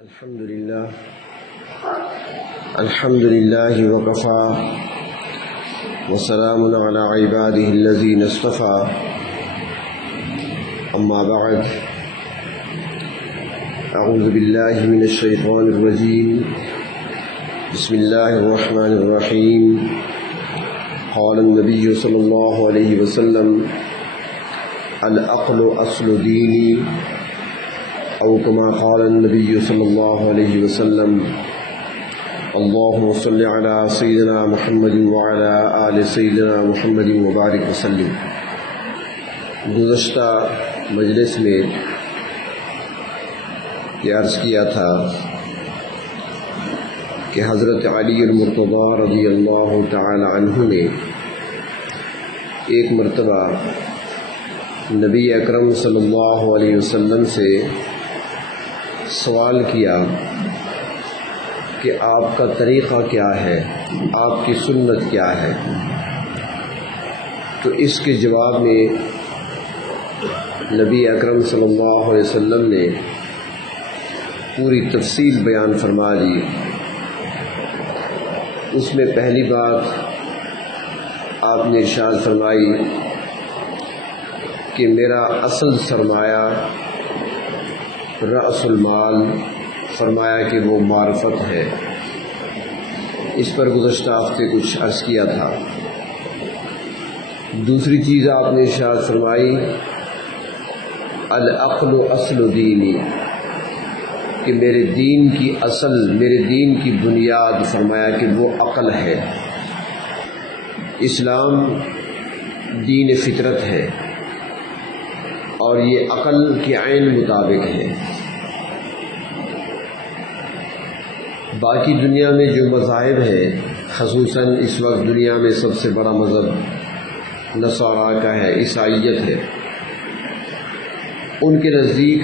الحمد لله وكفى وسلام على عباده الذين اصطفى أما بعد أعوذ بالله من الشيطان الرجيم بسم الله الرحمن الرحيم قال النبي صلى الله عليه وسلم العقل أصل ديني أو كما قال النبي صلی اللہ علیہ وسلم اللهم صل على سيدنا محمد وعلى آل سيدنا محمد وبارک وسلم۔ گزشتہ مجلس میں یہ عرض کیا تھا کہ حضرت علی المرتضی رضی اللہ تعالی عنہ نے ایک مرتبہ نبی اکرم صلی اللہ علیہ وسلم سے سوال کیا کہ آپ کا طریقہ کیا ہے، آپ کی سنت کیا ہے؟ تو اس کے جواب میں نبی اکرم صلی اللہ علیہ وسلم نے پوری تفصیل بیان فرما دی۔ اس میں پہلی بات آپ نے ارشاد فرمائی کہ میرا اصل سرمایہ رأس المال، فرمایا کہ وہ معرفت ہے۔ اس پر گزشتہ ہفتے کچھ عرض کیا تھا۔ دوسری چیز آپ نے ارشاد فرمائی العقل اصل دینی، کہ میرے دین کی اصل، میرے دین کی بنیاد، فرمایا کہ وہ عقل ہے۔ اسلام دین فطرت ہے اور یہ عقل کے عین مطابق ہے۔ باقی دنیا میں جو مذاہب ہیں، خصوصاً اس وقت دنیا میں سب سے بڑا مذہب نصارہ کا ہے، عیسائیت ہے، ان کے نزدیک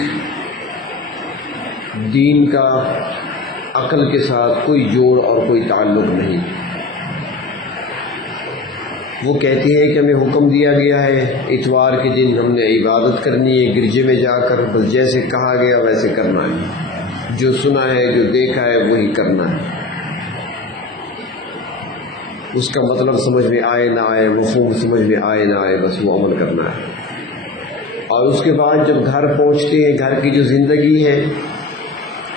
دین کا عقل کے ساتھ کوئی جوڑ اور کوئی تعلق نہیں۔ وہ کہتے ہیں کہ ہمیں حکم دیا گیا ہے اتوار کے دن ہم نے عبادت کرنی ہے، گرجے میں جا کر بس جیسے کہا گیا ویسے کرنا ہے، جو سنا ہے جو دیکھا ہے وہی کرنا ہے، اس کا مطلب سمجھ میں آئے نہ آئے، مفہوم سمجھ میں آئے نہ آئے، بس وہ عمل کرنا ہے۔ اور اس کے بعد جب گھر پہنچتے ہیں، گھر کی جو زندگی ہے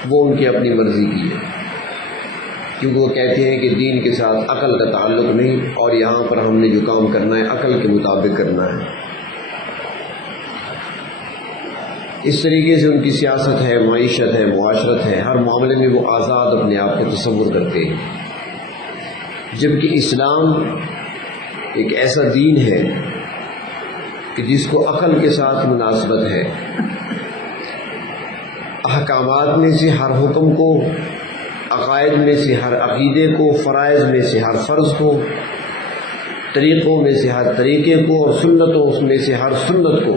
وہ ان کی اپنی مرضی کی ہے، کیونکہ وہ کہتے ہیں کہ دین کے ساتھ عقل کا تعلق نہیں، اور یہاں پر ہم نے جو کام کرنا ہے عقل کے مطابق کرنا ہے۔ اس طریقے سے ان کی سیاست ہے، معیشت ہے، معاشرت ہے، ہر معاملے میں وہ آزاد اپنے آپ کو تصور کرتے ہیں۔ جبکہ اسلام ایک ایسا دین ہے کہ جس کو عقل کے ساتھ مناسبت ہے۔ احکامات میں سے ہر حکم کو، عقائد میں سے ہر عقیدے کو، فرائض میں سے ہر فرض کو، طریقوں میں سے ہر طریقے کو، اور سنتوں میں سے ہر سنت کو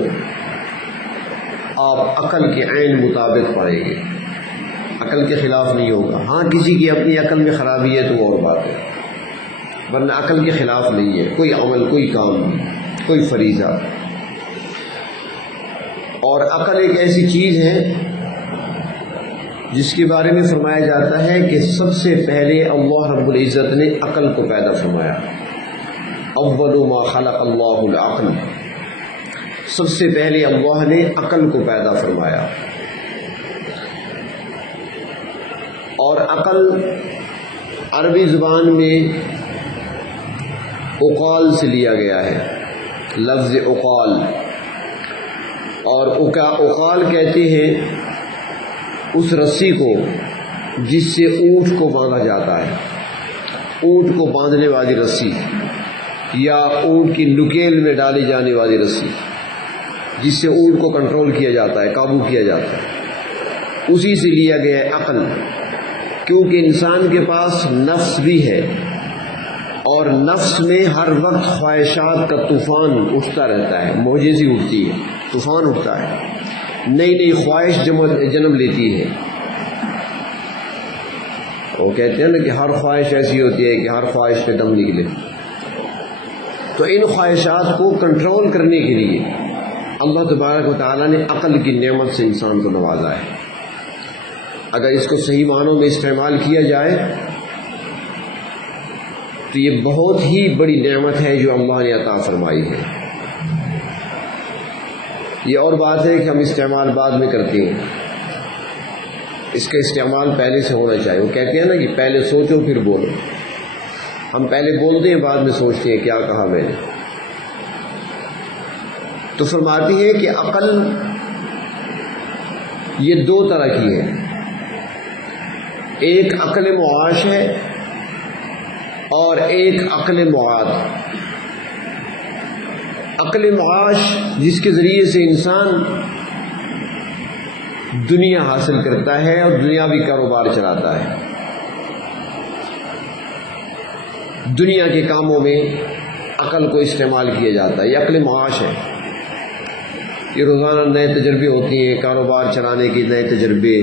آپ عقل کے عین مطابق پڑھیں گے، عقل کے خلاف نہیں ہوگا۔ ہاں کسی کی اپنی عقل میں خرابی ہے تو وہ اور بات ہے، ورنہ عقل کے خلاف نہیں ہے کوئی عمل، کوئی کام، کوئی فریضہ۔ اور عقل ایک ایسی چیز ہے جس کے بارے میں فرمایا جاتا ہے کہ سب سے پہلے اللہ رب العزت نے عقل کو پیدا فرمایا۔ اول ما خلق اللہ العقل، سب سے پہلے اللہ نے عقل کو پیدا فرمایا۔ اور عقل عربی زبان میں عقال سے لیا گیا ہے، لفظ عقال، اور عقال کہتے ہیں اس رسی کو جس سے اونٹ کو باندھا جاتا ہے، اونٹ کو باندھنے والی رسی، یا اونٹ کی نکیل میں ڈالی جانے والی رسی، جس سے اونٹ کو کنٹرول کیا جاتا ہے، قابو کیا جاتا ہے، اسی سے لیا گیا ہے عقل۔ کیونکہ انسان کے پاس نفس بھی ہے، اور نفس میں ہر وقت خواہشات کا طوفان اٹھتا رہتا ہے، موجیں سی اٹھتی ہے، طوفان اٹھتا ہے، نئی نئی خواہش جنم لیتی ہے۔ وہ کہتے ہیں نا کہ ہر خواہش ایسی ہوتی ہے کہ ہر خواہش پہ دم نکلے۔ تو ان خواہشات کو کنٹرول کرنے کے لیے اللہ تبارک و تعالیٰ نے عقل کی نعمت سے انسان کو نوازا ہے، اگر اس کو صحیح معنوں میں استعمال کیا جائے تو یہ بہت ہی بڑی نعمت ہے جو اللہ نے عطا فرمائی ہے. یہ اور بات ہے کہ ہم استعمال بعد میں کرتے ہیں، اس کا استعمال پہلے سے ہونا چاہیے. وہ کہتے ہیں نا کہ پہلے سوچو پھر بولو. ہم پہلے بولتے ہیں بعد میں سوچتے ہیں کیا کہا میں نے. تو فرماتی ہے کہ عقل یہ دو طرح کی ہے. ایک عقل معاش ہے اور ایک عقل معاد. عقل معاش جس کے ذریعے سے انسان دنیا حاصل کرتا ہے اور دنیاوی کاروبار چلاتا ہے. دنیا کے کاموں میں عقل کو استعمال کیا جاتا ہے، یہ عقل معاش ہے. یہ روزانہ نئے تجربے ہوتے ہیں، کاروبار چلانے کے نئے تجربے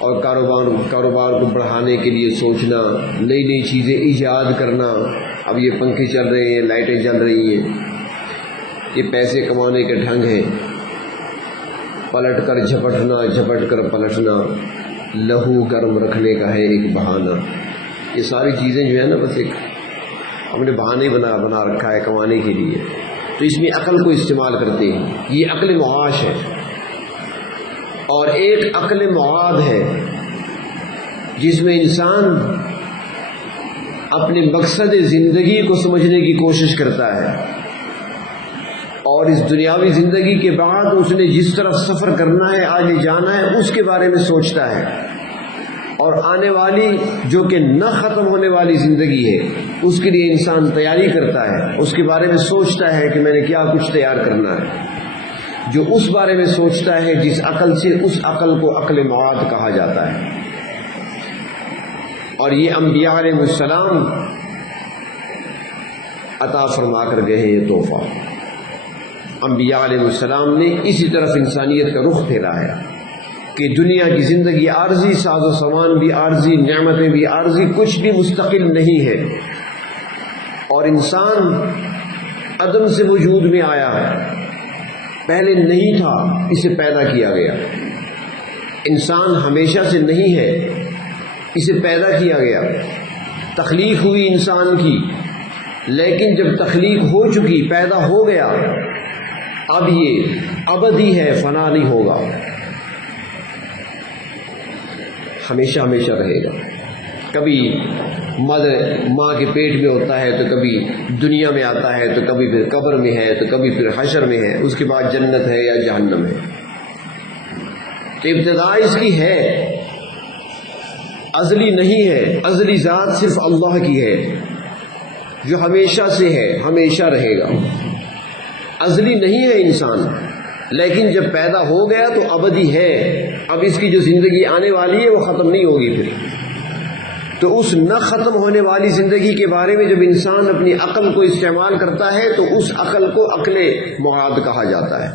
اور کاروبار کو بڑھانے کے لیے سوچنا، نئی نئی چیزیں ایجاد کرنا. اب یہ پنکھے چل رہے ہیں، لائٹیں چل رہی ہیں، یہ پیسے کمانے کے ڈھنگ ہیں. پلٹ کر جھپٹنا، جھپٹ کر پلٹنا، لہو گرم رکھنے کا ہے ایک بہانہ. یہ ساری چیزیں جو ہے نا بس ایک ہم نے بہانے بنا رکھا ہے کمانے کے لیے. تو اس میں عقل کو استعمال کرتے ہیں، یہ عقل معاش ہے. اور ایک عقل معاد ہے جس میں انسان اپنے مقصد زندگی کو سمجھنے کی کوشش کرتا ہے اور اس دنیاوی زندگی کے بعد اس نے جس طرف سفر کرنا ہے، آگے جانا ہے، اس کے بارے میں سوچتا ہے. اور آنے والی جو کہ نہ ختم ہونے والی زندگی ہے اس کے لیے انسان تیاری کرتا ہے، اس کے بارے میں سوچتا ہے کہ میں نے کیا کچھ تیار کرنا ہے. جو اس بارے میں سوچتا ہے جس عقل سے، اس عقل کو عقل معاد کہا جاتا ہے. اور یہ انبیاء علیہ السلام عطا فرما کر گئے ہیں یہ تحفہ. انبیاء علیہ السلام نے اسی طرف انسانیت کا رخ پھیرا ہے کہ دنیا کی زندگی عارضی، ساز و سامان بھی عارضی، نعمتیں بھی عارضی، کچھ بھی مستقل نہیں ہے. اور انسان عدم سے وجود میں آیا ہے، پہلے نہیں تھا، اسے پیدا کیا گیا. انسان ہمیشہ سے نہیں ہے، اسے پیدا کیا گیا. تخلیق ہوئی انسان کی، لیکن جب تخلیق ہو چکی، پیدا ہو گیا، اب یہ ابدی ہے، فنا نہیں ہوگا، ہمیشہ ہمیشہ رہے گا. کبھی ماں کے پیٹ میں ہوتا ہے تو کبھی دنیا میں آتا ہے تو کبھی پھر قبر میں ہے تو کبھی پھر حشر میں ہے، اس کے بعد جنت ہے یا جہنم ہے. تو ابتدا اس کی ہے، ازلی نہیں ہے. ازلی ذات صرف اللہ کی ہے جو ہمیشہ سے ہے، ہمیشہ رہے گا. ازلی نہیں ہے انسان، لیکن جب پیدا ہو گیا تو ابدی ہے. اب اس کی جو زندگی آنے والی ہے وہ ختم نہیں ہوگی پھر. تو اس نہ ختم ہونے والی زندگی کے بارے میں جب انسان اپنی عقل کو استعمال کرتا ہے تو اس عقل کو عقل معاد کہا جاتا ہے.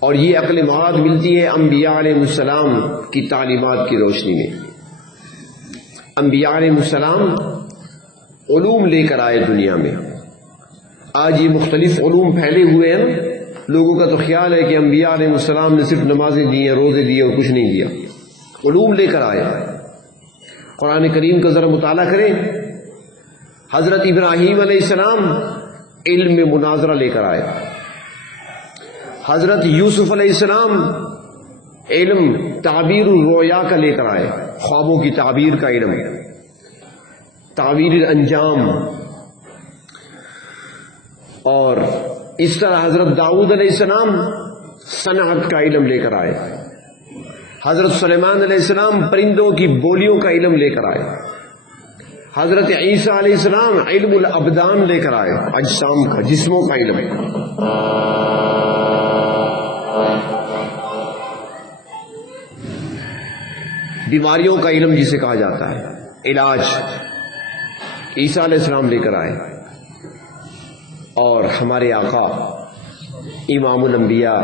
اور یہ عقل معاد ملتی ہے انبیاء علیہ السلام کی تعلیمات کی روشنی میں. انبیاء علیہ السلام علوم لے کر آئے دنیا میں. آج یہ مختلف علوم پھیلے ہوئے ہیں. لوگوں کا تو خیال ہے کہ انبیاء علیہ السلام نے صرف نمازیں دی ہیں، روزے دیے اور کچھ نہیں دیا. علوم لے کر آئے. قرآن کریم کا ذرا مطالعہ کریں. حضرت ابراہیم علیہ السلام علم میں مناظرہ لے کر آئے. حضرت یوسف علیہ السلام علم تعبیر الرؤیا کا لے کر آئے، خوابوں کی تعبیر کا علم، تعبیر الانجام. اور اس طرح حضرت داؤد علیہ السلام صنعت کا علم لے کر آئے. حضرت سلیمان علیہ السلام پرندوں کی بولیوں کا علم لے کر آئے. حضرت عیسیٰ علیہ السلام علم الابدان لے کر آئے، اجسام کا، جسموں کا علم. بیماریوں کا علم جسے کہا جاتا ہے، علاج، عیسیٰ علیہ السلام لے کر آئے. اور ہمارے آقا امام الانبیاء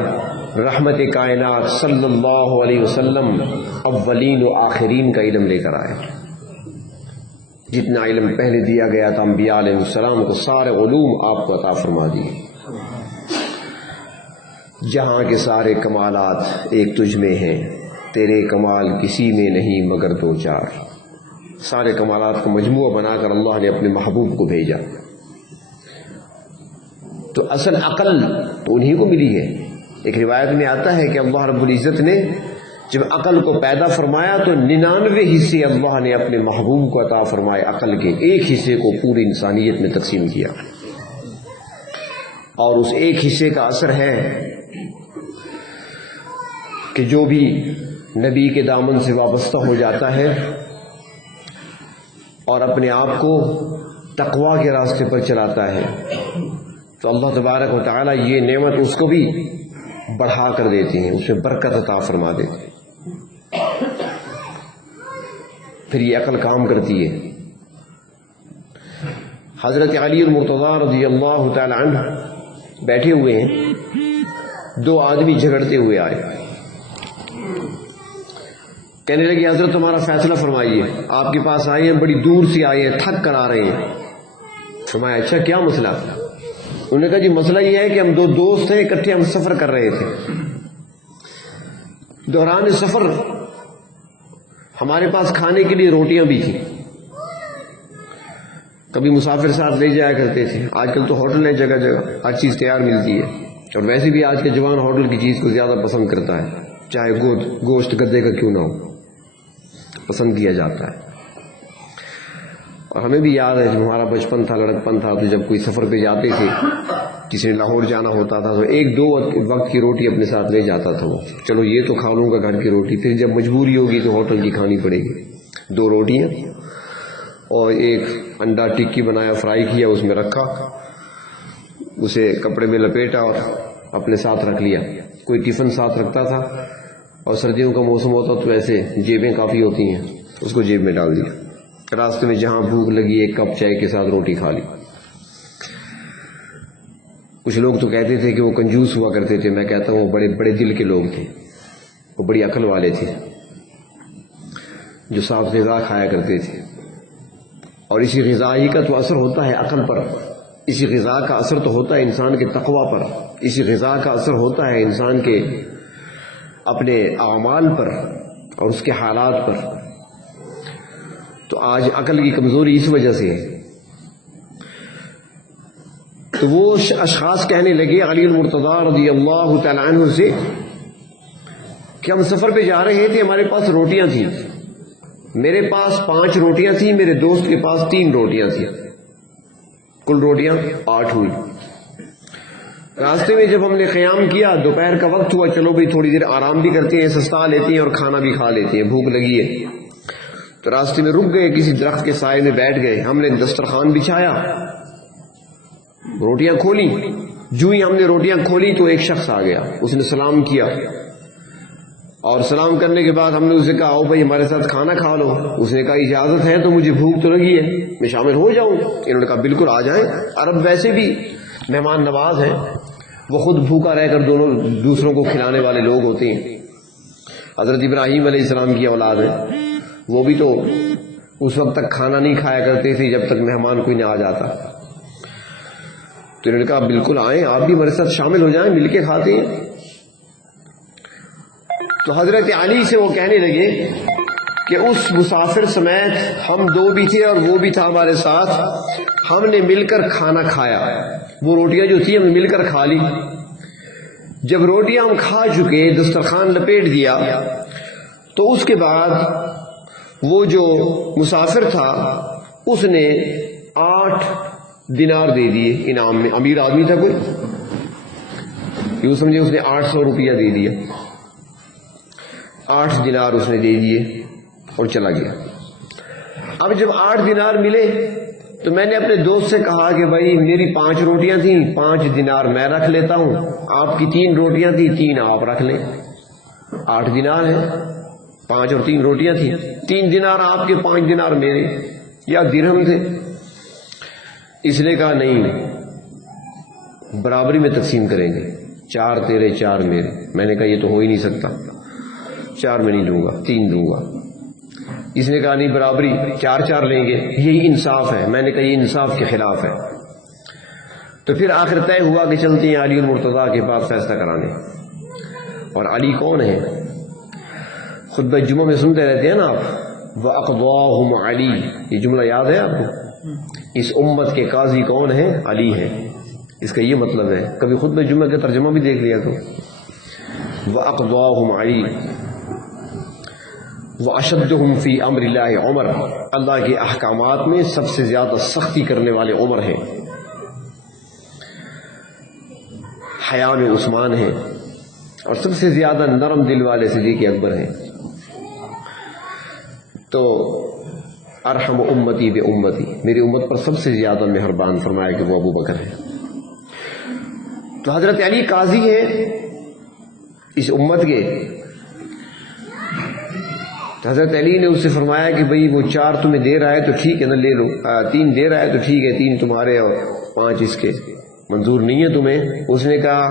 رحمت کائنات صلی اللہ علیہ وسلم اولین و آخرین کا علم لے کر آئے. جتنا علم پہلے دیا گیا تھا انبیاء علیہ السلام کو، سارے علوم آپ کو عطا فرما دیے. جہاں کے سارے کمالات ایک تجھ میں ہیں، تیرے کمال کسی میں نہیں مگر دو چار. سارے کمالات کو مجموعہ بنا کر اللہ نے اپنے محبوب کو بھیجا. تو اصل عقل تو انہی کو ملی ہے. ایک روایت میں آتا ہے کہ اللہ رب العزت نے جب عقل کو پیدا فرمایا تو 99 حصے اللہ نے اپنے محبوب کو عطا فرمائے. عقل کے ایک حصے کو پوری انسانیت میں تقسیم کیا، اور اس ایک حصے کا اثر ہے کہ جو بھی نبی کے دامن سے وابستہ ہو جاتا ہے اور اپنے آپ کو تقویٰ کے راستے پر چلاتا ہے تو اللہ تبارک و تعالی یہ نعمت اس کو بھی بڑھا کر دیتے ہیں، اس میں برکت عطا فرما دیتے ہیں. پھر یہ عقل کام کرتی ہے. حضرت علی المرتضیٰ رضی اللہ تعالی عنہ بیٹھے ہوئے ہیں، دو آدمی جھگڑتے ہوئے آئے. کہنے لگے حضرت تمہارا فیصلہ فرمائیے. آپ کے پاس آئے ہیں، بڑی دور سے آئے ہیں، تھک کر آ رہے ہیں. فرمایا اچھا کیا مسئلہ؟ انہوں نے کہا جی مسئلہ یہ ہے کہ ہم دو دوست ہیں، اکٹھے ہم سفر کر رہے تھے. دوران سفر ہمارے پاس کھانے کے لیے روٹیاں بھی تھیں. کبھی مسافر ساتھ لے جایا کرتے تھے. آج کل تو ہوٹل ہے جگہ جگہ، ہر چیز تیار ملتی ہے، اور ویسے بھی آج کے جوان ہوٹل کی چیز کو زیادہ پسند کرتا ہے، چاہے گوشت گدے کا کیوں نہ ہو، پسند کیا جاتا ہے. اور ہمیں بھی یاد ہے جب ہمارا بچپن تھا، لڑکپن تھا، تو جب کوئی سفر پہ جاتے تھے، کسی نے لاہور جانا ہوتا تھا تو ایک دو وقت کی روٹی اپنے ساتھ لے جاتا تھا. وہ چلو یہ تو کھا لوں گا گھر کی روٹی، پھر جب مجبوری ہوگی تو ہوٹل کی کھانی پڑے گی. 2 روٹیاں اور ایک انڈا ٹکی بنایا، فرائی کیا، اس میں رکھا، اسے کپڑے میں لپیٹا اور اپنے ساتھ رکھ لیا. کوئی ٹفن ساتھ رکھتا تھا، اور سردیوں کا موسم ہوتا تو ایسے جیبیں کافی ہوتی ہیں، اس کو جیب میں ڈال دیا. راستے میں جہاں بھوک لگی ایک کپ چائے کے ساتھ روٹی کھا لی. کچھ لوگ تو کہتے تھے کہ وہ کنجوس ہوا کرتے تھے. میں کہتا ہوں وہ بڑے بڑے دل کے لوگ تھے، وہ بڑی عقل والے تھے جو صاف غذا کھایا کرتے تھے. اور اسی غذا ہی کا تو اثر ہوتا ہے عقل پر، اسی غذا کا اثر تو ہوتا ہے انسان کے تقویٰ پر، اسی غذا کا اثر ہوتا ہے انسان کے اپنے اعمال پر اور اس کے حالات پر. تو آج عقل کی کمزوری اس وجہ سے ہے. تو وہ اشخاص کہنے لگے علی المرتضیٰ رضی اللہ تعالی عنہ سے کہ ہم سفر پہ جا رہے تھے، ہمارے پاس روٹیاں تھیں. میرے پاس 5 روٹیاں تھیں، میرے دوست کے پاس 3 روٹیاں تھیں، کل روٹیاں 8 ہوئی. راستے میں جب ہم نے قیام کیا، دوپہر کا وقت ہوا، چلو بھائی تھوڑی دیر آرام بھی کرتے ہیں، سستا لیتے ہیں اور کھانا بھی کھا لیتے ہیں، بھوک لگی ہے. تو راستے میں رک گئے، کسی درخت کے سائے میں بیٹھ گئے. ہم نے دسترخوان بچھایا، روٹیاں کھولی. جو ہی ہم نے روٹیاں کھولی تو ایک شخص آ گیا، اس نے سلام کیا، اور سلام کرنے کے بعد ہم نے اسے کہا آؤ بھائی ہمارے ساتھ کھانا کھا لو. اس نے کہا اجازت ہے تو مجھے بھوک تو لگی ہے، میں شامل ہو جاؤں. انہوں نے کہا بالکل آ جائیں. عرب ویسے بھی مہمان نواز ہیں، وہ خود بھوکا رہ کر دوسروں کو کھلانے والے لوگ ہوتے ہیں. حضرت ابراہیم علیہ السلام کی اولاد ہے، وہ بھی تو اس وقت تک کھانا نہیں کھایا کرتے تھے جب تک مہمان کوئی نہ آ جاتا. تو انہوں نے کہا بالکل آئیں، آپ بھی ہمارے ساتھ شامل ہو جائیں، مل کے کھاتے ہیں. تو حضرت علی سے وہ کہنے لگے کہ اس مسافر سمیت ہم 2 بھی تھے اور وہ بھی تھا ہمارے ساتھ، ہم نے مل کر کھانا کھایا. وہ روٹیاں جو تھی ہم نے مل کر کھا لی. جب روٹیاں ہم کھا چکے، دسترخوان لپیٹ دیا، تو اس کے بعد وہ جو مسافر تھا اس نے 8 دینار دے دیے انعام میں. امیر آدمی تھا کوئی، یوں سمجھے اس نے 800 روپیہ دے دیا. 8 دینار اس نے دے دیے اور چلا گیا. اب جب 8 دینار ملے تو میں نے اپنے دوست سے کہا کہ بھائی میری 5 روٹیاں تھیں، 5 دینار میں رکھ لیتا ہوں، آپ کی 3 روٹیاں تھیں، 3 آپ رکھ لیں. 8 دینار ہے، 5 اور 3 روٹیاں تھیں، 3 دینار آپ کے، 5 دینار میرے، یا درہم تھے. اس نے کہا نہیں، برابری میں تقسیم کریں گے، 4 تیرے 4 میرے. میں نے کہا یہ تو ہو ہی نہیں سکتا، 4 میں نہیں دوں گا، 3 دوں گا. اس نے کہا نہیں برابری، 4 لیں گے، یہی انصاف ہے. میں نے کہا یہ انصاف کے خلاف ہے. تو پھر آخر طے ہوا کہ چلتے ہیں علی المرتضیٰ کے پاس فیصلہ کرانے. اور علی کون ہے؟ خطبہ جمعہ میں سنتے رہتے ہیں نا آپ، وَأَقْضَاهُمْ عَلِي، یہ جملہ یاد ہے آپ کو؟ اس امت کے قاضی کون ہے؟ علی ہے، اس کا یہ مطلب ہے۔ کبھی خطبہ جمعہ کا ترجمہ بھی دیکھ لیا تو وَأَقْضَاهُمْ عَلِي وَأَشَدُّهُمْ فِي أَمْرِ اللَّهِ عمر، اللہ کے احکامات میں سب سے زیادہ سختی کرنے والے عمر ہیں، حیا میں عثمان ہیں، اور سب سے زیادہ نرم دل والے صدیق اکبر ہیں۔ تو ارحم امتی بے امتی، میری امت پر سب سے زیادہ مہربان فرمایا کہ وہ ابو بکر ہے۔ تو حضرت علی قاضی ہے اس امت کے۔ حضرت علی نے اس سے فرمایا کہ بھئی وہ 4 تمہیں دے رہا ہے تو ٹھیک ہے نا، لے لو، 3 دے رہا ہے تو ٹھیک ہے، 3 تمہارے اور 5 اس کے، منظور نہیں ہے تمہیں؟ اس نے کہا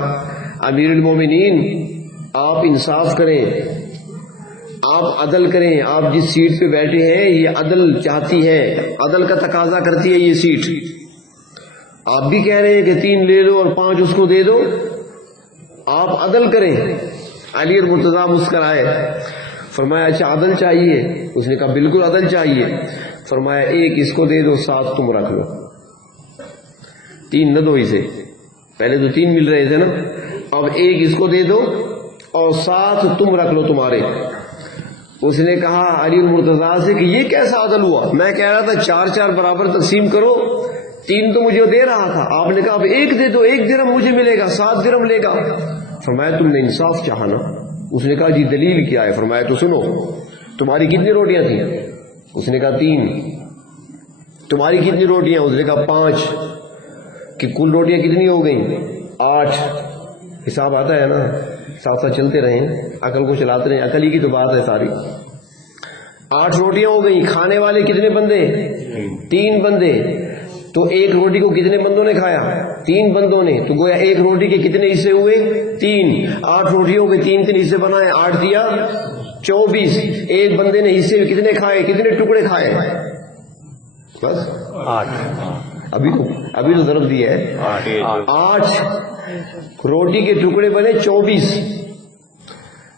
امیر المومنین آپ انصاف کریں، آپ عدل کریں، آپ جس سیٹ پہ بیٹھے ہیں یہ عدل چاہتی ہے، عدل کا تقاضا کرتی ہے یہ سیٹ، آپ بھی کہہ رہے ہیں کہ 3 لے لو اور 5 اس کو دے دو، آپ عدل کریں۔ علی اور مرتضیٰ مسکرائے، فرمایا اچھا عدل چاہیے؟ اس نے کہا بالکل عدل چاہیے۔ فرمایا 1 اس کو دے دو، 7 تم رکھ لو، 3 نہ دو اسے، پہلے تو 3 مل رہے تھے نا، اب 1 اس کو دے دو اور 7 تم رکھ لو تمہارے۔ اس نے کہا علی المرتضیٰ سے کہ یہ کیسا عدل ہوا؟ میں کہہ رہا تھا 4 برابر تقسیم کرو، 3 تو مجھے دے رہا تھا، آپ نے کہا اب 1 دے دو، 1 درہم مجھے ملے گا، 7 درہم لے گا۔ فرمایا تم نے انصاف چاہا نا؟ اس نے کہا جی دلیل کیا ہے؟ فرمایا تو سنو، تمہاری کتنی روٹیاں تھیں؟ اس نے کہا 3۔ تمہاری کتنی روٹیاں؟ اس نے کہا 5۔ کہ کل روٹیاں کتنی ہو گئیں؟ 8۔ حساب آتا ہے نا، ساتھ ساتھ چلتے رہیں، عقل کو چلاتے رہیں، عقل ہی کی تو بات ہے ساری۔ 8 روٹیاں ہو گئیں، کھانے والے کتنے بندے؟ 3 بندے۔ تو 1 روٹی کو کتنے بندوں نے کھایا؟ 3 بندوں نے، تو گویا 1 روٹی کے کتنے حصے ہوئے؟ 3۔ 8 روٹیوں کے 3 حصے بنائے، 8 دیا 24۔ 1 بندے نے حصے کتنے کھائے؟ کتنے ٹکڑے کھائے؟ بس 8۔ ابھی تو ضرب دیا ہے 8 روٹی کے ٹکڑے بنے 24۔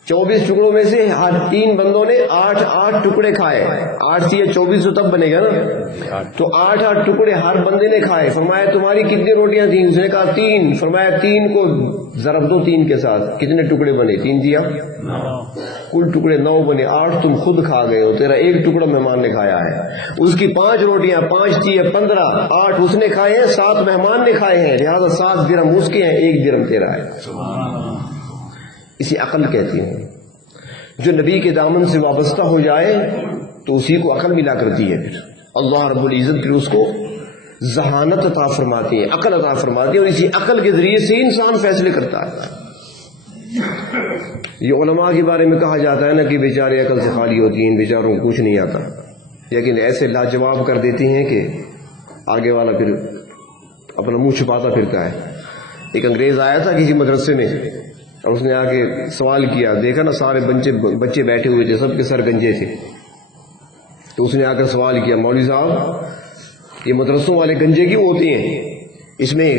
24 ٹکڑوں میں سے ہر 3 بندوں نے 8 ٹکڑے کھائے، 8 سے 24 تو تب بنے گا نا، تو 8 ٹکڑے ہر بندے نے کھائے۔ فرمایا تمہاری کتنی روٹیاں تھیں؟ اس نے کہا 3۔ فرمایا 3 کو ضرب دو 3 کے ساتھ، کتنے ٹکڑے بنے؟ 3 دیا 9، کل ٹکڑے 9 بنے، 8 تم خود کھا گئے ہو، تیرا 1 ٹکڑا مہمان نے کھایا ہے۔ اس کی 5 روٹیاں، 5 دیا 15، 8 اس نے کھائے ہیں، 7 مہمان نے کھائے ہیں، لہٰذا 7 درہم اس کے ہیں، 1 درہم تیرا ہے۔ اسی عقل کہتی ہیں، جو نبی کے دامن سے وابستہ ہو جائے تو اسی کو عقل ملا کرتی ہے، پھر اللہ رب العزت پھر اس کو ذہانت عطا فرماتی ہے، عقل عطا فرماتی ہے، اور اسی عقل کے ذریعے سے انسان فیصلے کرتا ہے۔ یہ علماء کے بارے میں کہا جاتا ہے نا کہ بیچارے عقل سے خالی ہوتی ہیں، بیچاروں کو کچھ نہیں آتا، لیکن ایسے لاجواب کر دیتی ہیں کہ آگے والا پھر اپنا منہ چھپاتا پھرتا ہے۔ ایک انگریز آیا تھا کسی مدرسے میں، اور اس نے آ کے سوال کیا، دیکھا نا سارے بچے بیٹھے ہوئے تھے، سب کے سر گنجے تھے، تو اس نے آ کر سوال کیا، مولوی صاحب یہ مدرسوں والے گنجے کیوں ہوتے ہیں؟ اس میں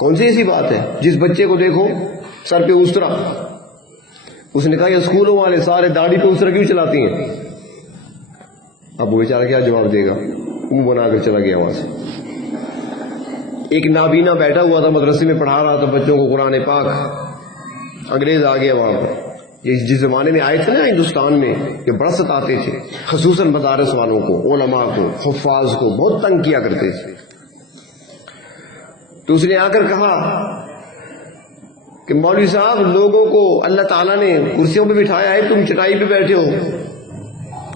کون سی ایسی بات ہے؟ جس بچے کو دیکھو سر پہ اسرا۔ اس نے کہا یہ اسکولوں والے سارے داڑھی پہ اسرا کیوں چلاتی ہیں؟ اب وہ بیچارہ کیا جواب دے گا؟ منہ بنا کر چلا گیا وہاں سے۔ ایک نابینا بیٹھا ہوا تھا مدرسے میں، پڑھا رہا تھا بچوں کو قرآن پاک، انگریز آ گیا وہاں پر۔ جس زمانے میں آئے تھے نا ہندوستان میں، یہ بڑا ستاتے تھے، خصوصاً مدارس والوں کو، علماء کو، حفاظ کو بہت تنگ کیا کرتے تھے۔ تو اس نے آ کر کہا کہ مولوی صاحب لوگوں کو اللہ تعالیٰ نے کرسیوں پہ بٹھایا ہے، تم چٹائی پہ بیٹھے ہو،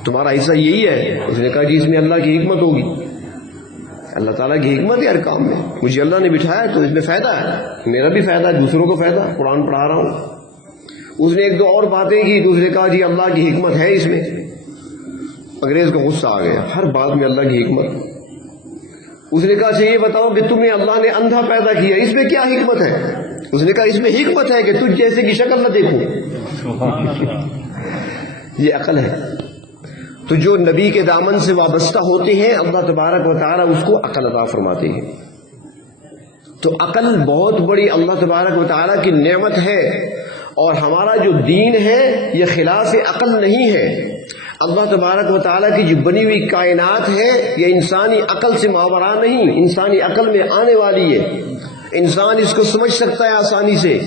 تمہارا حصہ یہی ہے؟ اس نے کہا جی اس میں اللہ کی حکمت ہوگی، اللہ تعالیٰ کی حکمت ہے ہر کام میں، مجھے اللہ نے بٹھایا تو اس میں فائدہ ہے، میرا بھی فائدہ ہے، دوسروں کو فائدہ، قرآن پڑھا رہا ہوں۔ اس نے 1-2 اور باتیں کی، تو اس نے کہا جی اللہ کی حکمت ہے اس میں۔ انگریز کو غصہ آ گیا، ہر بات میں اللہ کی حکمت۔ اس نے کہا یہ بتاؤ کہ تمہیں اللہ نے اندھا پیدا کیا، اس میں کیا حکمت ہے؟ اس نے کہا اس میں حکمت ہے کہ تجھ جیسے کی شکل نہ دیکھوں۔ یہ عقل ہے۔ تو جو نبی کے دامن سے وابستہ ہوتے ہیں اللہ تبارک و تعالیٰ اس کو عقل عطا فرماتے ہیں۔ تو عقل بہت بڑی اللہ تبارک و تعالیٰ کی نعمت ہے، اور ہمارا جو دین ہے یہ خلاف عقل نہیں ہے. اللہ تبارک و تعالیٰ کی جو بنی ہوئی کائنات ہے یہ انسانی عقل سے ماورا نہیں، انسانی عقل میں آنے والی ہے، انسان اس کو سمجھ سکتا ہے آسانی سے.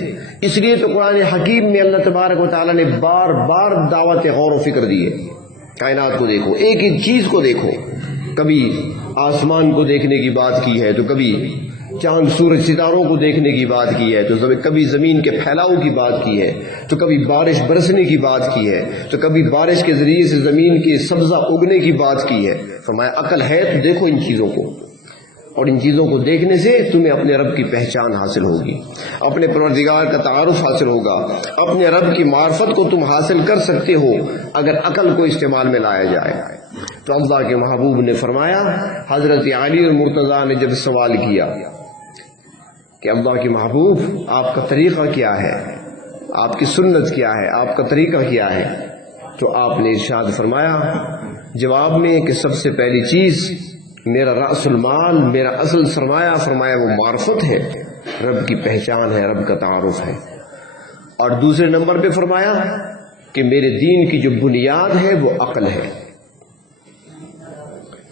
اس لیے تو قرآن حکیم میں اللہ تبارک و تعالیٰ نے بار بار دعوت غور و فکر دی ہے. کائنات کو دیکھو، ایک ایک چیز کو دیکھو. کبھی آسمان کو دیکھنے کی بات کی ہے، تو کبھی چاند سورج ستاروں کو دیکھنے کی بات کی ہے، تو کبھی زمین کے پھیلاؤ کی بات کی ہے، تو کبھی بارش برسنے کی بات کی ہے، تو کبھی بارش کے ذریعے سے زمین کے سبزہ اگنے کی بات کی ہے. فرمایا عقل ہے تو دیکھو ان چیزوں کو، اور ان چیزوں کو دیکھنے سے تمہیں اپنے رب کی پہچان حاصل ہوگی، اپنے پروردگار کا تعارف حاصل ہوگا، اپنے رب کی معرفت کو تم حاصل کر سکتے ہو اگر عقل کو استعمال میں لایا جائے. تو اللہ کے محبوب نے فرمایا، حضرت علی اور مرتضیٰ نے جب سوال کیا کہ اللہ کے محبوب آپ کا طریقہ کیا ہے، آپ کی سنت کیا ہے، آپ کا طریقہ کیا ہے، تو آپ نے ارشاد فرمایا جواب میں کہ سب سے پہلی چیز میرا رأس المال، میرا اصل سرمایہ، فرمایا وہ معرفت ہے، رب کی پہچان ہے، رب کا تعارف ہے. اور دوسرے نمبر پہ فرمایا کہ میرے دین کی جو بنیاد ہے وہ عقل ہے.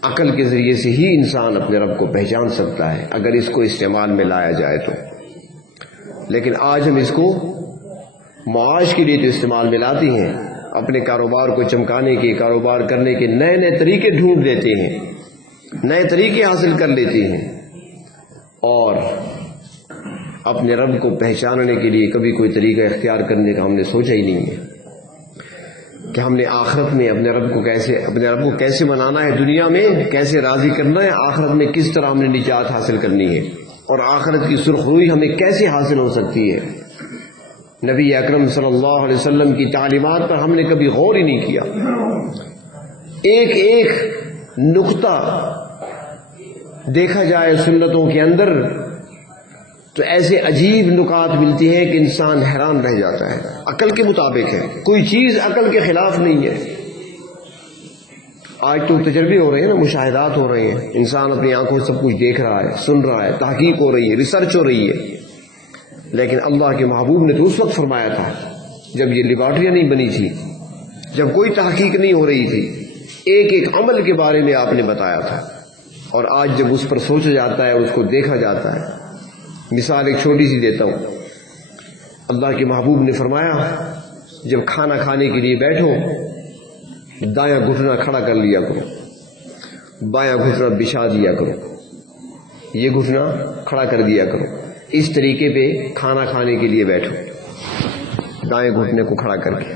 عقل کے ذریعے سے ہی انسان اپنے رب کو پہچان سکتا ہے اگر اس کو استعمال میں لایا جائے تو. لیکن آج ہم اس کو معاش کے لیے تو استعمال میں لاتے ہیں، اپنے کاروبار کو چمکانے کے، کاروبار کرنے کے نئے نئے طریقے ڈھونڈ لیتے ہیں، نئے طریقے حاصل کر لیتے ہیں، اور اپنے رب کو پہچاننے کے لیے کبھی کوئی طریقہ اختیار کرنے کا ہم نے سوچا ہی نہیں ہے کہ ہم نے آخرت میں اپنے رب کو کیسے منانا ہے، دنیا میں کیسے راضی کرنا ہے، آخرت میں کس طرح ہم نے نجات حاصل کرنی ہے، اور آخرت کی سرخروئی ہمیں کیسے حاصل ہو سکتی ہے. نبی اکرم صلی اللہ علیہ وسلم کی تعلیمات پر ہم نے کبھی غور ہی نہیں کیا. ایک ایک نقطہ دیکھا جائے سنتوں کے اندر تو ایسے عجیب نکات ملتی ہیں کہ انسان حیران رہ جاتا ہے. عقل کے مطابق ہے، کوئی چیز عقل کے خلاف نہیں ہے. آج تو تجربے ہو رہے ہیں نا، مشاہدات ہو رہے ہیں، انسان اپنی آنکھوں سے سب کچھ دیکھ رہا ہے، سن رہا ہے، تحقیق ہو رہی ہے، ریسرچ ہو رہی ہے. لیکن اللہ کے محبوب نے تو اس وقت فرمایا تھا جب یہ لیبارٹریاں نہیں بنی تھی، جب کوئی تحقیق نہیں ہو رہی تھی، ایک ایک عمل کے بارے میں آپ نے بتایا تھا. اور آج جب اس پر سوچا جاتا ہے، اس کو دیکھا جاتا ہے. مثال ایک چھوٹی سی دیتا ہوں. اللہ کے محبوب نے فرمایا جب کھانا کھانے کے لیے بیٹھو، دایاں گھٹنا کھڑا کر لیا کرو، بایاں گھٹنا بچھا دیا کرو، یہ گھٹنا کھڑا کر دیا کرو. اس طریقے پہ کھانا کھانے کے لیے بیٹھو، دائیں گھٹنے کو کھڑا کر کے.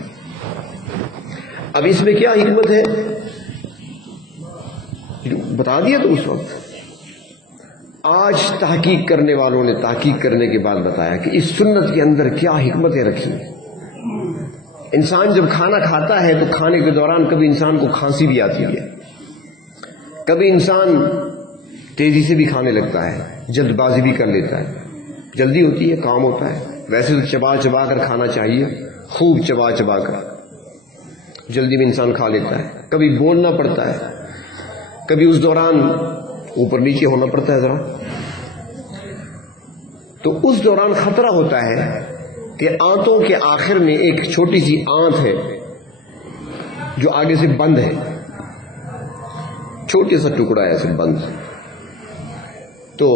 اب اس میں کیا حکمت ہے بتا دیا تو اس وقت. آج تحقیق کرنے والوں نے تحقیق کرنے کے بعد بتایا کہ اس سنت کے اندر کیا حکمتیں رکھی ہیں. انسان جب کھانا کھاتا ہے تو کھانے کے دوران کبھی انسان کو کھانسی بھی آتی ہے، کبھی انسان تیزی سے بھی کھانے لگتا ہے، جلد بازی بھی کر لیتا ہے، جلدی ہوتی ہے، کام ہوتا ہے. ویسے تو چبا چبا کر کھانا چاہیے، خوب چبا چبا کر، جلدی میں انسان کھا لیتا ہے. کبھی بولنا پڑتا ہے، کبھی اس دوران اوپر نیچے ہونا پڑتا ہے ذرا، تو اس دوران خطرہ ہوتا ہے کہ آنتوں کے آخر میں ایک چھوٹی سی آنت ہے جو آگے سے بند ہے، چھوٹی سا ٹکڑا ہے ایسے بند. تو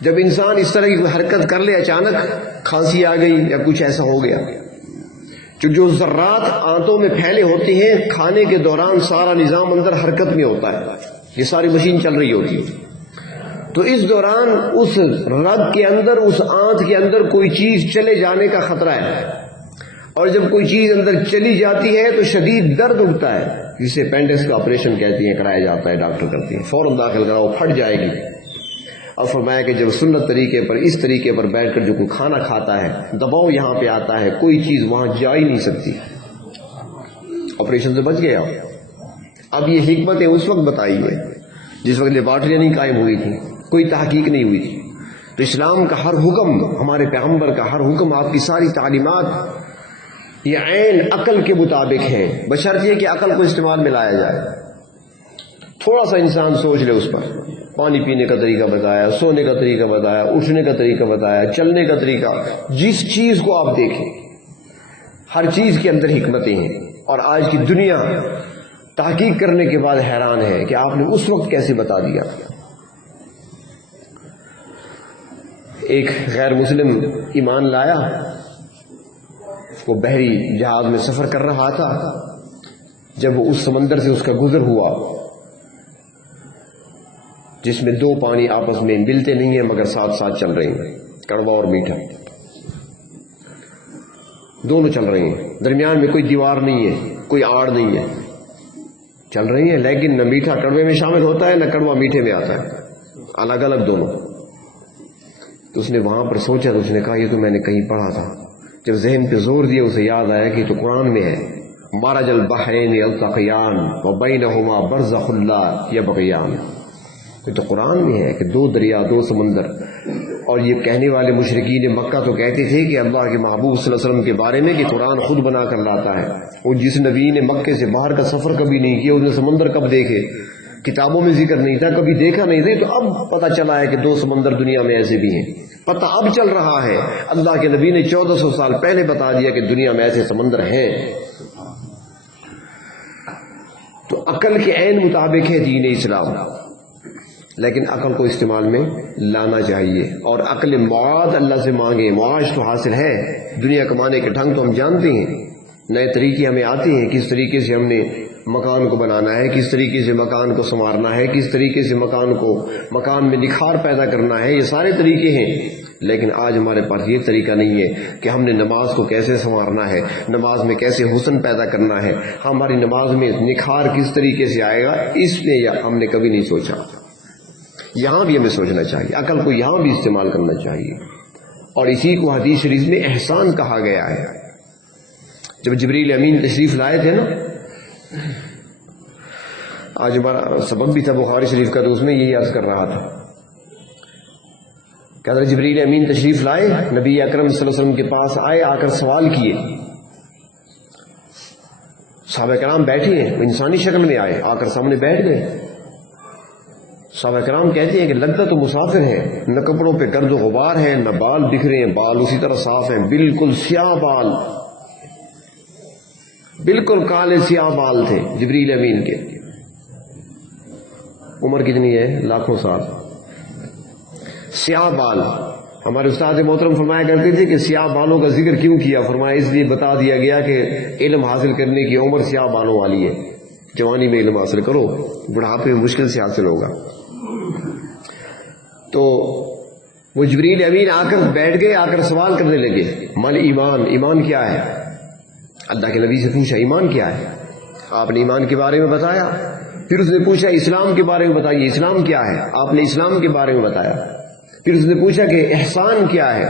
جب انسان اس طرح کی کوئی حرکت کر لے، اچانک کھانسی آ گئی یا کچھ ایسا ہو گیا، جو ذرات آنتوں میں پھیلے ہوتے ہیں کھانے کے دوران سارا نظام اندر حرکت میں ہوتا ہے، یہ ساری مشین چل رہی ہوتی ہے. تو اس دوران اس رگ کے اندر، اس آنت کے اندر کوئی چیز چلے جانے کا خطرہ ہے، اور جب کوئی چیز اندر چلی جاتی ہے تو شدید درد اٹھتا ہے، جسے اپینڈکس کا آپریشن کہتے ہیں، کرایا جاتا ہے، ڈاکٹر کرتے ہیں، فوراً داخل کراؤ، پھٹ جائے گی. اور فرمایا کہ جب سنت طریقے پر، اس طریقے پر بیٹھ کر جو کوئی کھانا کھاتا ہے، دباؤ یہاں پہ آتا ہے، کوئی چیز وہاں جا ہی نہیں سکتی، آپریشن سے بچ گیا. اب یہ حکمتیں اس وقت بتائی ہے جس وقت لیبارٹریاں نہیں قائم ہوئی تھی، کوئی تحقیق نہیں ہوئی تھی. تو اسلام کا ہر حکم، ہمارے پیغمبر کا ہر حکم، آپ کی ساری تعلیمات یہ عین عقل کے مطابق ہیں، بشرطیہ کہ عقل کو استعمال میں لایا جائے. تھوڑا سا انسان سوچ لے اس پر. پانی پینے کا طریقہ بتایا، سونے کا طریقہ بتایا، اٹھنے کا طریقہ بتایا، چلنے کا طریقہ، جس چیز کو آپ دیکھیں ہر چیز کے اندر حکمتیں ہیں، اور آج کی دنیا تحقیق کرنے کے بعد حیران ہے کہ آپ نے اس وقت کیسے بتا دیا۔ ایک غیر مسلم ایمان لایا، وہ بحری جہاز میں سفر کر رہا تھا، جب وہ اس سمندر سے اس کا گزر ہوا جس میں دو پانی آپس میں ملتے نہیں ہیں مگر ساتھ ساتھ چل رہے ہیں، کڑوا اور میٹھا دونوں چل رہے ہیں، درمیان میں کوئی دیوار نہیں ہے، کوئی آڑ نہیں ہے، چل رہی ہیں، لیکن نہ میٹھا کڑوے میں شامل ہوتا ہے نہ کڑوا میٹھے میں آتا ہے، الگ الگ دونوں۔ تو اس نے وہاں پر سوچا، تو اس نے کہا یہ تو میں نے کہیں پڑھا تھا۔ جب ذہن پہ زور دیا اسے یاد آیا کہ تو قرآن میں ہے، مرج البحرین یلتقیان وبینہما برزخ لا یبغیان، یہ تو قرآن میں ہے کہ دو دریا، دو سمندر۔ اور یہ کہنے والے مشرکین مکہ تو کہتے تھے کہ اللہ کے محبوب صلی اللہ علیہ وسلم کے بارے میں کہ قرآن خود بنا کر لاتا ہے، اور جس نبی نے مکے سے باہر کا سفر کبھی نہیں کیا، اس نے سمندر کب دیکھے، کتابوں میں ذکر نہیں تھا، کبھی دیکھا نہیں تھا، تو اب پتہ چلا ہے کہ دو سمندر دنیا میں ایسے بھی ہیں، پتہ اب چل رہا ہے۔ اللہ کے نبی نے 1400 سال پہلے بتا دیا کہ دنیا میں ایسے سمندر ہیں۔ تو عقل کے عین مطابق ہے دین اسلام، لیکن عقل کو استعمال میں لانا چاہیے، اور عقل معاد اللہ سے مانگے، معاش تو حاصل ہے، دنیا کمانے کے ڈھنگ تو ہم جانتے ہیں، نئے طریقے ہمیں آتے ہیں، کس طریقے سے ہم نے مکان کو بنانا ہے، کس طریقے سے مکان کو سنوارنا ہے، کس طریقے سے مکان میں نکھار پیدا کرنا ہے، یہ سارے طریقے ہیں، لیکن آج ہمارے پاس یہ طریقہ نہیں ہے کہ ہم نے نماز کو کیسے سنوارنا ہے، نماز میں کیسے حسن پیدا کرنا ہے، ہماری نماز میں نکھار کس طریقے سے آئے گا، اس میں ہم نے کبھی نہیں سوچا۔ یہاں بھی ہمیں سوچنا چاہیے، عقل کو یہاں بھی استعمال کرنا چاہیے، اور اسی کو حدیث شریف میں احسان کہا گیا ہے۔ جب جبریل امین تشریف لائے تھے نا، آج ہمارا سبق بھی تھا بخاری شریف کا، تو اس میں یہی عرض کر رہا تھا کہ حضرت جبریل امین تشریف لائے، نبی اکرم صلی اللہ علیہ وسلم کے پاس آئے، آ کر سوال کیے، صحابہ کرام بیٹھے ہیں، انسانی شکل میں آئے، آ کر سامنے بیٹھ گئے۔ صحابہ کرام کہتے ہیں کہ لگتا تو مسافر ہے، نہ کپڑوں پہ گرد و غبار ہے، نہ بال بکھرے ہیں، بال اسی طرح صاف ہیں، بالکل سیاہ بال، بالکل کالے سیاہ بال تھے جبریل امین کے۔ عمر کتنی ہے؟ لاکھوں سال، سیاہ بال۔ ہمارے استاد محترم فرمایا کرتے تھے کہ سیاہ بالوں کا ذکر کیوں کیا؟ فرمایا اس لیے بتا دیا گیا کہ علم حاصل کرنے کی عمر سیاہ بالوں والی ہے، جوانی میں علم حاصل کرو، بڑھاپے میں مشکل سے حاصل ہوگا۔ تو وہ جبریل امین آ کر بیٹھ گئے، آ کر سوال کرنے لگے، مل ایمان، ایمان کیا ہے؟ اللہ کے نبی سے پوچھا ایمان کیا ہے؟ آپ نے ایمان کے بارے میں بتایا۔ پھر اس نے پوچھا اسلام کے بارے میں بتائیے، اسلام کیا ہے؟ آپ نے اسلام کے بارے میں بتایا۔ پھر اس نے پوچھا کہ احسان کیا ہے؟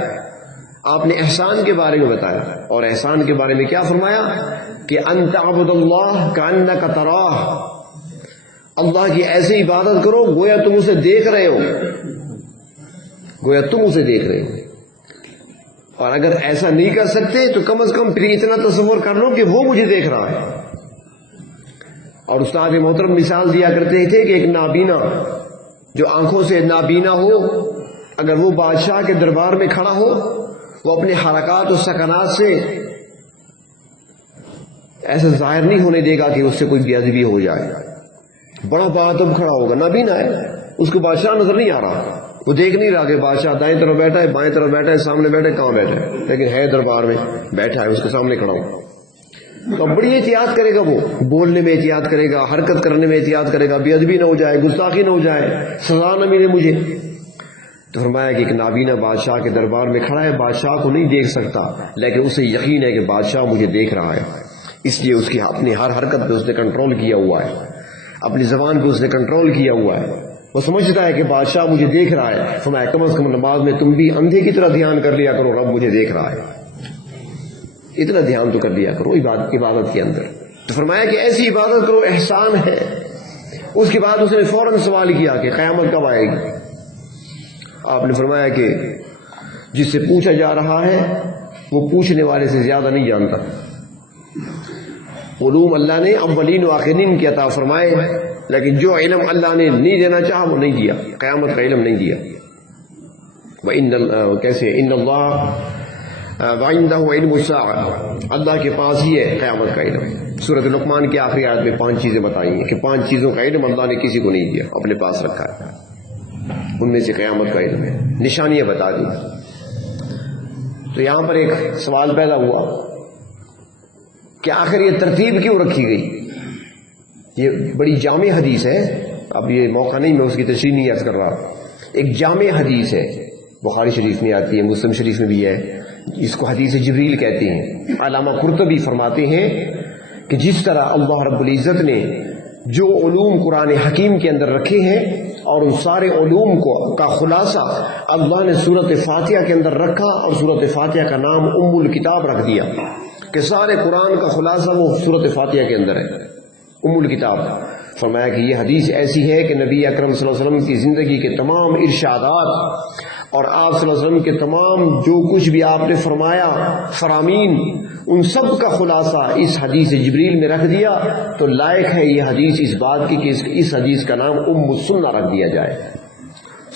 آپ نے احسان کے بارے میں بتایا، اور احسان کے بارے میں کیا فرمایا کہ ان تعبد اللہ کأنک تراہ، اللہ کی ایسی عبادت کرو گویا تم اسے دیکھ رہے ہو، گویا تم اسے دیکھ رہے ہو، اور اگر ایسا نہیں کر سکتے تو کم از کم پھر اتنا تصور کر لو کہ وہ مجھے دیکھ رہا ہے۔ اور استاد محترم مثال دیا کرتے تھے کہ ایک نابینا جو آنکھوں سے نابینا ہو، اگر وہ بادشاہ کے دربار میں کھڑا ہو، وہ اپنے حرکات و سکنات سے ایسا ظاہر نہیں ہونے دے گا کہ اس سے کوئی بے ادبی ہو جائے، بڑا بہادر کھڑا ہوگا، نابینا ہے، اس کو بادشاہ نظر نہیں آ رہا، وہ دیکھ نہیں رہا کہ بادشاہ دائیں طرف بیٹھا ہے، بائیں طرف بیٹھا ہے، سامنے بیٹھا ہے، کہاں بیٹھا ہے، لیکن ہے دربار میں بیٹھا ہے، اس کے سامنے کھڑا ہوں، تو بڑی احتیاط کرے گا، وہ بولنے میں احتیاط کرے گا، حرکت کرنے میں احتیاط کرے گا، بے ادبی نہ ہو جائے، گستاخی نہ ہو جائے، سزا نہ ملے مجھے۔ تو فرمایا کہ ایک نابینا بادشاہ کے دربار میں کھڑا ہے، بادشاہ کو نہیں دیکھ سکتا، لیکن اسے یقین ہے کہ بادشاہ مجھے دیکھ رہا ہے، اس لیے اس کی اپنی ہر حرکت پہ اس نے کنٹرول کیا ہوا ہے، اپنی زبان پہ اس نے کنٹرول کیا ہوا ہے، وہ سمجھتا ہے کہ بادشاہ مجھے دیکھ رہا ہے۔ فرمایا کم از کم نماز میں تم بھی اندھے کی طرح دھیان کر لیا کرو، رب مجھے دیکھ رہا ہے، اتنا دھیان تو کر لیا کرو عبادت کے اندر۔ تو فرمایا کہ ایسی عبادت کرو، احسان ہے۔ اس کے بعد اس نے فوراً سوال کیا کہ قیامت کب آئے گی؟ آپ نے فرمایا کہ جس سے پوچھا جا رہا ہے وہ پوچھنے والے سے زیادہ نہیں جانتا۔ علوم اللہ نے اولین و آخرین کی عطا فرمائے، لیکن جو علم اللہ نے نہیں دینا چاہا وہ نہیں دیا، قیامت کا علم نہیں دیا۔ کیسے ان اللہ وَعِندَهُ عِلْمُ السَّاعَةِ، اللہ کے پاس ہی ہے قیامت کا علم۔ سورۃ لقمان کی آخری آیت میں 5 چیزیں بتائی ہیں کہ 5 چیزوں کا علم اللہ نے کسی کو نہیں دیا، اپنے پاس رکھا ہے، ان میں سے قیامت کا علم ہے، نشانیاں بتا دی۔ تو یہاں پر ایک سوال پیدا ہوا کہ آخر یہ ترتیب کیوں رکھی گئی؟ یہ بڑی جامع حدیث ہے، اب یہ موقع نہیں میں اس کی تشریح نہیں عرض کر رہا، ایک جامع حدیث ہے، بخاری شریف میں آتی ہے، مسلم شریف میں بھی ہے، اس کو حدیث جبریل کہتے ہیں۔ علامہ قرطبی فرماتے ہیں کہ جس طرح اللہ رب العزت نے جو علوم قرآن حکیم کے اندر رکھے ہیں اور ان سارے علوم کا خلاصہ اللہ نے سورۃ فاتحہ کے اندر رکھا، اور سورۃ فاتحہ کا نام ام الکتاب رکھ دیا کہ سارے قرآن کا خلاصہ وہ سورۃ فاتحہ کے اندر ہے، ام الکتاب۔ فرمایا کہ یہ حدیث ایسی ہے کہ نبی اکرم صلی اللہ علیہ وسلم کی زندگی کے تمام ارشادات اور آپ صلی اللہ علیہ وسلم کے تمام جو کچھ بھی آپ نے فرمایا فرامین، ان سب کا خلاصہ اس حدیث جبریل میں رکھ دیا، تو لائق ہے یہ حدیث اس بات کی کہ اس حدیث کا نام ام السنہ رکھ دیا جائے،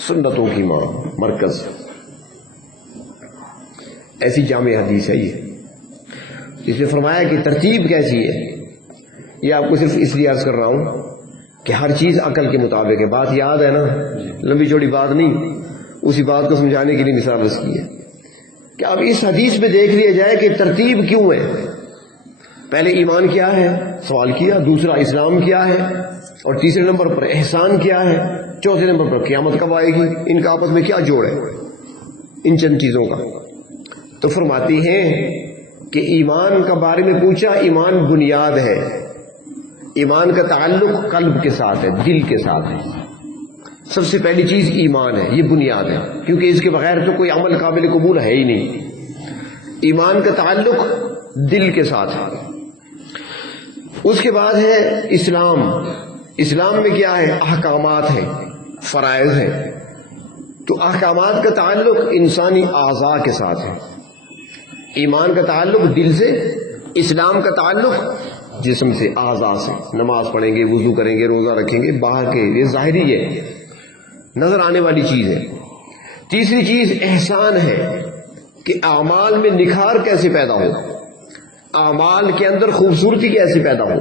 سنتوں کی ماں، مرکز۔ ایسی جامع حدیث ہے یہ۔ اس نے فرمایا کہ ترتیب کیسی ہے، یہ آپ کو صرف اس لیے عرض کر رہا ہوں کہ ہر چیز عقل کے مطابق ہے۔ بات یاد ہے نا، لمبی چوڑی بات نہیں، اسی بات کو سمجھانے کے لیے مثال رس کی ہے کہ اب اس حدیث میں دیکھ لیا جائے کہ ترتیب کیوں ہے۔ پہلے ایمان کیا ہے سوال کیا، دوسرا اسلام کیا ہے، اور تیسرے نمبر پر احسان کیا ہے، چوتھے نمبر پر قیامت کب آئے گی، ان کا آپس میں کیا جوڑ ہے ان چند چیزوں کا۔ تو فرماتی ہیں کہ ایمان کا بارے میں پوچھا، ایمان بنیاد ہے، ایمان کا تعلق قلب کے ساتھ ہے، دل کے ساتھ ہے۔ سب سے پہلی چیز ایمان ہے، یہ بنیاد ہے، کیونکہ اس کے بغیر تو کوئی عمل قابل قبول ہے ہی نہیں۔ ایمان کا تعلق دل کے ساتھ ہے۔ اس کے بعد ہے اسلام۔ اسلام میں کیا ہے؟ احکامات ہیں، فرائض ہیں۔ تو احکامات کا تعلق انسانی اعضاء کے ساتھ ہے، ایمان کا تعلق دل سے، اسلام کا تعلق جسم سے، اعضاء سے، نماز پڑھیں گے، وضو کریں گے، روزہ رکھیں گے، باہر کے یہ ظاہری ہے، نظر آنے والی چیز ہے۔ تیسری چیز احسان ہے کہ اعمال میں نکھار کیسے پیدا ہو، اعمال کے اندر خوبصورتی کیسے پیدا ہو،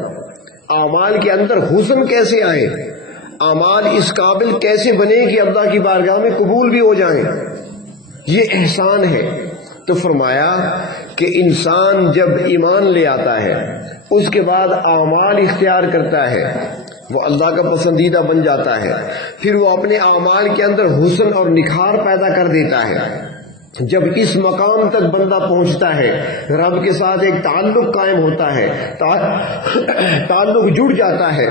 اعمال کے اندر حسن کیسے آئے، اعمال اس قابل کیسے بنے کہ اللہ کی بارگاہ میں قبول بھی ہو جائیں، یہ احسان ہے۔ تو فرمایا کہ انسان جب ایمان لے آتا ہے، اس کے بعد اعمال اختیار کرتا ہے، وہ اللہ کا پسندیدہ بن جاتا ہے، پھر وہ اپنے اعمال کے اندر حسن اور نکھار پیدا کر دیتا ہے۔ جب اس مقام تک بندہ پہنچتا ہے، رب کے ساتھ ایک تعلق قائم ہوتا ہے، تعلق جڑ جاتا ہے،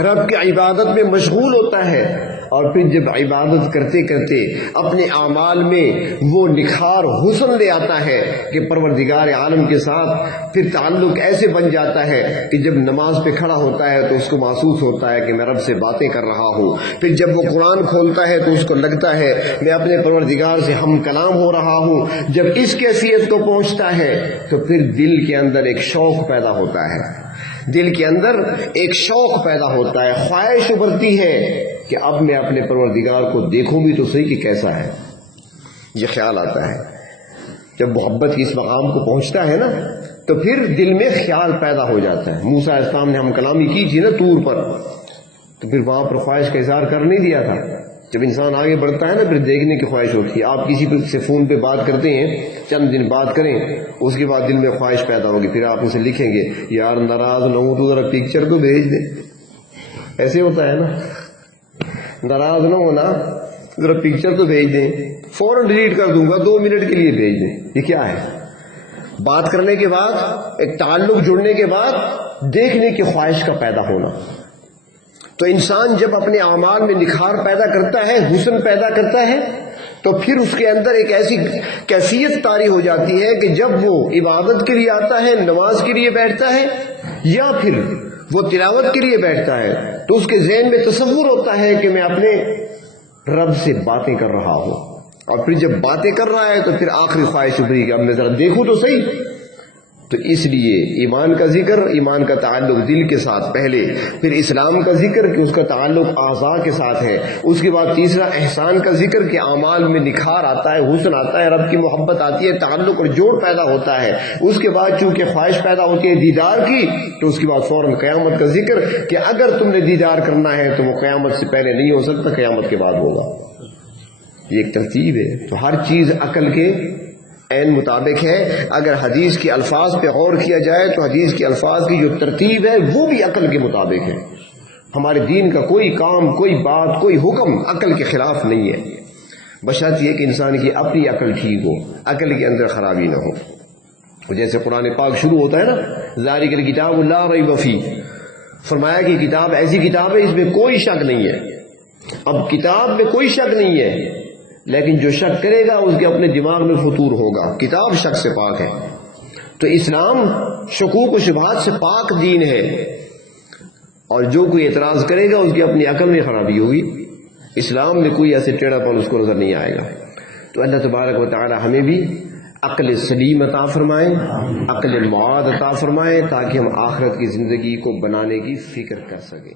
رب کی عبادت میں مشغول ہوتا ہے، اور پھر جب عبادت کرتے کرتے اپنے اعمال میں وہ نکھار حسن لے آتا ہے کہ پروردگار عالم کے ساتھ پھر تعلق ایسے بن جاتا ہے کہ جب نماز پہ کھڑا ہوتا ہے تو اس کو محسوس ہوتا ہے کہ میں رب سے باتیں کر رہا ہوں، پھر جب وہ قرآن کھولتا ہے تو اس کو لگتا ہے میں اپنے پروردگار سے ہم کلام ہو رہا ہوں۔ جب اس کیفیت کو پہنچتا ہے تو پھر دل کے اندر ایک شوق پیدا ہوتا ہے، دل کے اندر ایک شوق پیدا ہوتا ہے، خواہش ابھرتی ہے کہ اب میں اپنے پروردگار کو دیکھوں بھی تو صحیح کہ کیسا ہے، یہ خیال آتا ہے۔ جب محبت کی اس مقام کو پہنچتا ہے نا تو پھر دل میں خیال پیدا ہو جاتا ہے۔ موسیٰ علیہ السلام نے ہم کلامی کی تھی نا طور پر، تو پھر وہاں پر خواہش کا اظہار کر نہیں دیا تھا۔ جب انسان آگے بڑھتا ہے نا پھر دیکھنے کی خواہش ہوتی ہے۔ آپ کسی سے فون پہ بات کرتے ہیں، چند دن بات کریں، اس کے بعد دل میں خواہش پیدا ہوگی، پھر آپ اسے لکھیں گے یار ناراض نہ ہوں تو ذرا پکچر تو بھیج دیں، ایسے ہوتا ہے نا، ناراض نہ ہونا ذرا پکچر تو بھیج دیں، فوراً ڈیلیٹ کر دوں گا، 2 منٹ کے لیے بھیج دیں۔ یہ کیا ہے؟ بات کرنے کے بعد، ایک تعلق جڑنے کے بعد دیکھنے کی خواہش کا پیدا ہونا۔ تو انسان جب اپنے اعمال میں نکھار پیدا کرتا ہے، حسن پیدا کرتا ہے، تو پھر اس کے اندر ایک ایسی کیفیت طاری ہو جاتی ہے کہ جب وہ عبادت کے لیے آتا ہے، نماز کے لیے بیٹھتا ہے یا پھر وہ تلاوت کے لیے بیٹھتا ہے، تو اس کے ذہن میں تصور ہوتا ہے کہ میں اپنے رب سے باتیں کر رہا ہوں، اور پھر جب باتیں کر رہا ہے تو پھر آخری خواہش ابھری کہ اب میں ذرا دیکھوں تو صحیح تو اس لیے ایمان کا ذکر، ایمان کا تعلق دل کے ساتھ پہلے، پھر اسلام کا ذکر کہ اس کا تعلق اعضاء کے ساتھ ہے، اس کے بعد تیسرا احسان کا ذکر کہ اعمال میں نکھار آتا ہے، حسن آتا ہے، رب کی محبت آتی ہے، تعلق اور جوڑ پیدا ہوتا ہے، اس کے بعد چونکہ خواہش پیدا ہوتی ہے دیدار کی، تو اس کے بعد فوراً قیامت کا ذکر کہ اگر تم نے دیدار کرنا ہے تو وہ قیامت سے پہلے نہیں ہو سکتا، قیامت کے بعد ہوگا۔ یہ ایک ترتیب ہے۔ تو ہر چیز عقل کے عین مطابق ہے۔ اگر حدیث کے الفاظ پہ غور کیا جائے تو حدیث کے الفاظ کی جو ترتیب ہے وہ بھی عقل کے مطابق ہے۔ ہمارے دین کا کوئی کام، کوئی بات، کوئی حکم عقل کے خلاف نہیں ہے، بشرط یہ کہ انسان کی اپنی عقل ٹھیک ہو، عقل کے اندر خرابی نہ ہو۔ جیسے قرآن پاک شروع ہوتا ہے نا، ذالک الکتاب لا ریب فیہ، فرمایا کہ کتاب ایسی کتاب ہے اس میں کوئی شک نہیں ہے۔ اب کتاب میں کوئی شک نہیں ہے، لیکن جو شک کرے گا اس کے اپنے دماغ میں فطور ہوگا۔ کتاب شک سے پاک ہے۔ تو اسلام شکوک و شبہات سے پاک دین ہے، اور جو کوئی اعتراض کرے گا اس کی اپنی عقل میں خرابی ہوگی۔ اسلام میں کوئی ایسے ٹیڑھا پن اس کو نظر نہیں آئے گا۔ تو اللہ تبارک و تعالی ہمیں بھی عقل سلیم عطا فرمائے، عقل معاد عطا فرمائے، تاکہ ہم آخرت کی زندگی کو بنانے کی فکر کر سکیں۔